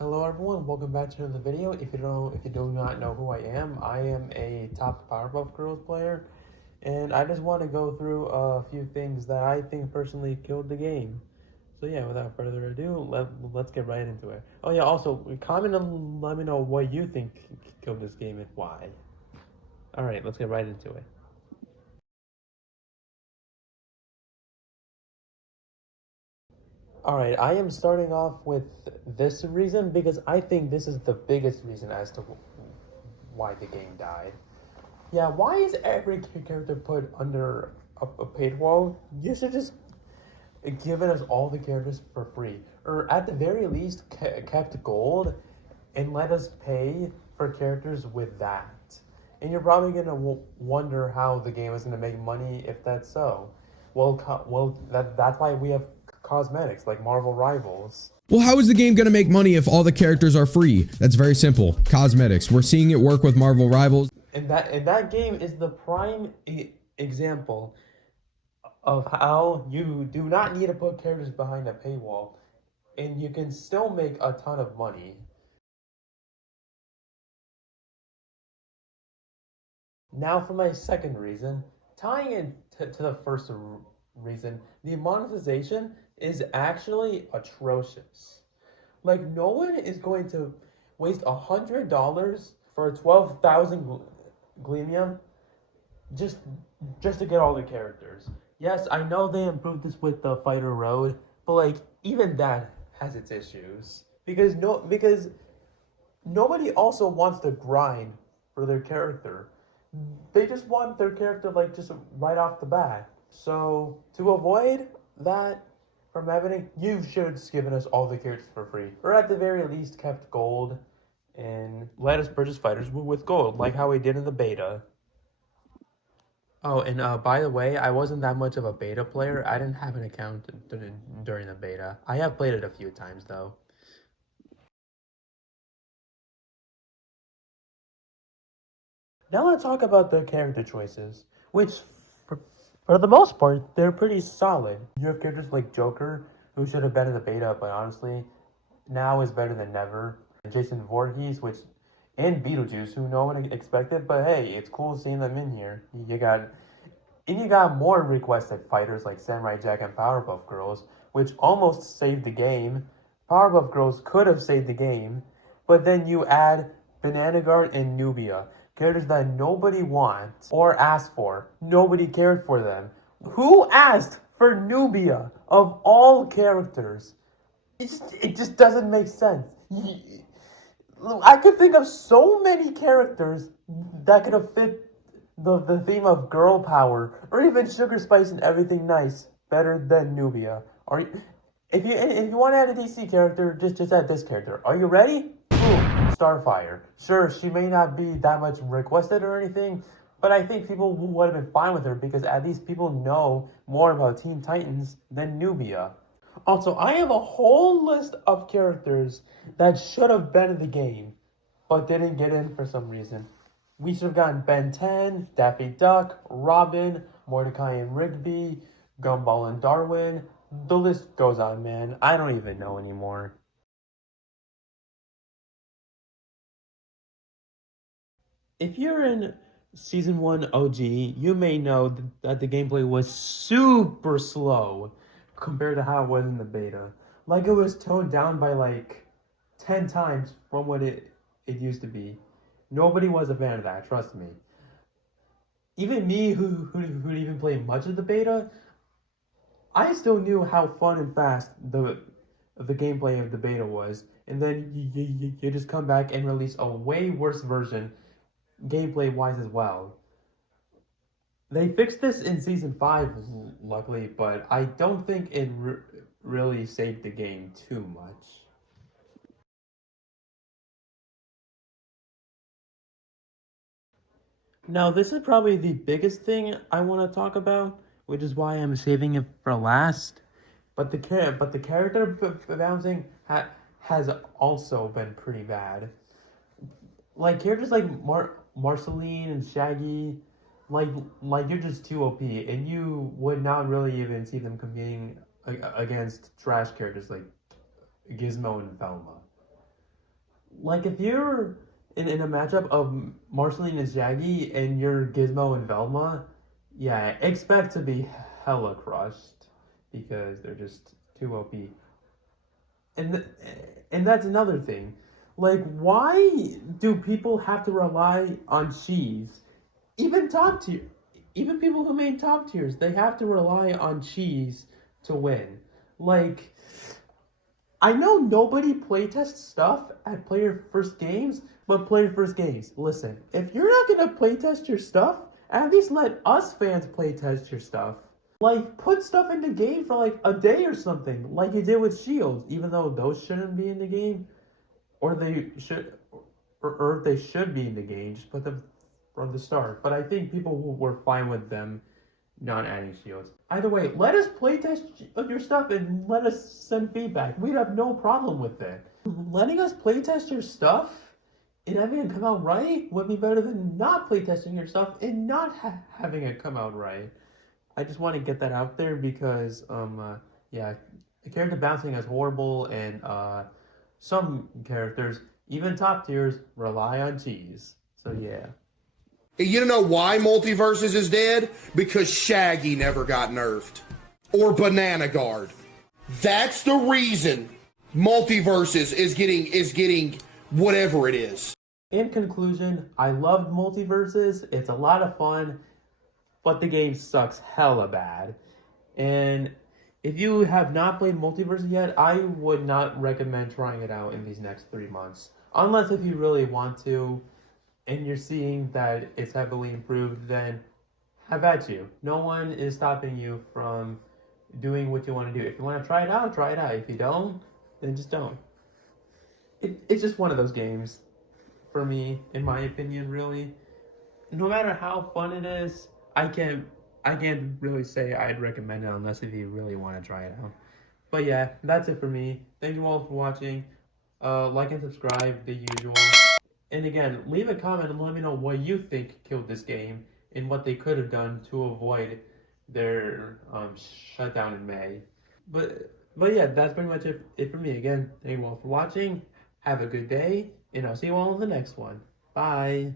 Hello everyone, welcome back to another video. If you do not know who I am a top Powerpuff Girls player, and I just want to go through a few things that I think personally killed the game. So yeah, without further ado, let's get right into it. Oh yeah, also comment and let me know what you think killed this game and why. All right, let's get right into it. All right, I am starting off with this reason because I think this is the biggest reason as to why the game died. Yeah, why is every character put under a paywall? You should just given us all the characters for free, or at the very least kept gold, and let us pay for characters with that. And you're probably gonna wonder how the game is gonna make money if that's so. That's why we have cosmetics like Marvel Rivals. Well, how is the game going to make money if all the characters are free? That's very simple. Cosmetics. We're seeing it work with Marvel Rivals. And that game is the prime example of how you do not need to put characters behind a paywall and you can still make a ton of money. Now for my second reason, tying in to the first reason, the monetization is actually atrocious. Like no one is going to waste $100 for 12,000 Gleamium just just to get all the characters. Yes, I know they improved this with the Fighter Road, but like even that has its issues because nobody also wants to grind for their character. They just want their character like just right off the bat. So to avoid that from happening, you should have just given us all the characters for free, or at the very least kept gold and let us purchase fighters with gold, like how we did in the beta. Oh, and by the way, I wasn't that much of a beta player. I didn't have an account during the beta. I have played it a few times though. Now let's talk about the character choices, which for the most part, they're pretty solid. You have characters like Joker, who should have been in the beta, but honestly, now is better than never. Jason Voorhees, and Beetlejuice, who no one expected, but hey, it's cool seeing them in here. You got more requested fighters like Samurai Jack and Powerpuff Girls, which almost saved the game. Powerpuff Girls could have saved the game, but then you add Banana Guard and Nubia, characters that nobody wants or asked for. Nobody cared for them. Who asked for Nubia of all characters? It just doesn't make sense. I could think of so many characters that could have fit the theme of girl power, or even Sugar Spice and Everything Nice, better than Nubia. Are you, if you want to add a DC character, just add this character. Are you ready? Boom, Starfire. Sure, she may not be that much requested or anything, but I think people would have been fine with her because at least people know more about Teen Titans than Nubia. Also, I have a whole list of characters that should have been in the game, but didn't get in for some reason. We should have gotten Ben 10, Daffy Duck, Robin, Mordecai and Rigby, Gumball and Darwin. The list goes on, man. I don't even know anymore. If you're in Season 1 OG, you may know that the gameplay was super slow compared to how it was in the beta. Like it was toned down by like 10 times from what it used to be. Nobody was a fan of that, trust me. Even me, who didn't even play much of the beta, I still knew how fun and fast the gameplay of the beta was. And then you just come back and release a way worse version, gameplay wise as well. They fixed this in Season 5, luckily, but I don't think it really saved the game too much. Now, this is probably the biggest thing I want to talk about, which is why I'm saving it for last. But the character bouncing has also been pretty bad. Like characters like Marceline and Shaggy, like you're just too OP, and you would not really even see them competing against trash characters like Gizmo and Velma. Like if you're in a matchup of Marceline and Shaggy and you're Gizmo and Velma, yeah, expect to be hella crushed because they're just too OP. And and that's another thing. Like, why do people have to rely on cheese? Even top tier, even people who made top tiers, they have to rely on cheese to win. Like, I know nobody playtests stuff at player first games, but player first games. Listen, if you're not gonna playtest your stuff, at least let us fans playtest your stuff. Like, put stuff in the game for like a day or something, like you did with shields, even though those shouldn't be in the game, or they should, or they should be in the game. Just put them from the start. But I think people were fine with them not adding shields. Either way, let us playtest your stuff and let us send feedback. We'd have no problem with it. Letting us playtest your stuff and having it come out right would be better than not playtesting your stuff and not having it come out right. I just want to get that out there because, yeah, the character bouncing is horrible, and some characters, even top tiers, rely on cheese. So yeah. You know why MultiVersus is dead? Because Shaggy never got nerfed. Or Banana Guard. That's the reason MultiVersus is getting whatever it is. In conclusion, I loved MultiVersus. It's a lot of fun, but the game sucks hella bad. And if you have not played MultiVersus yet, I would not recommend trying it out in these next 3 months. Unless if you really want to, and you're seeing that it's heavily improved, then have at you. No one is stopping you from doing what you want to do. If you want to try it out, try it out. If you don't, then just don't. It's just one of those games for me, in my opinion, really. No matter how fun it is, I can't really say I'd recommend it unless if you really want to try it out. But yeah, that's it for me. Thank you all for watching. Like and subscribe, the usual. And again, leave a comment and let me know what you think killed this game and what they could have done to avoid their shutdown in May. But yeah, that's pretty much it for me. Again, thank you all for watching. Have a good day, and I'll see you all in the next one. Bye.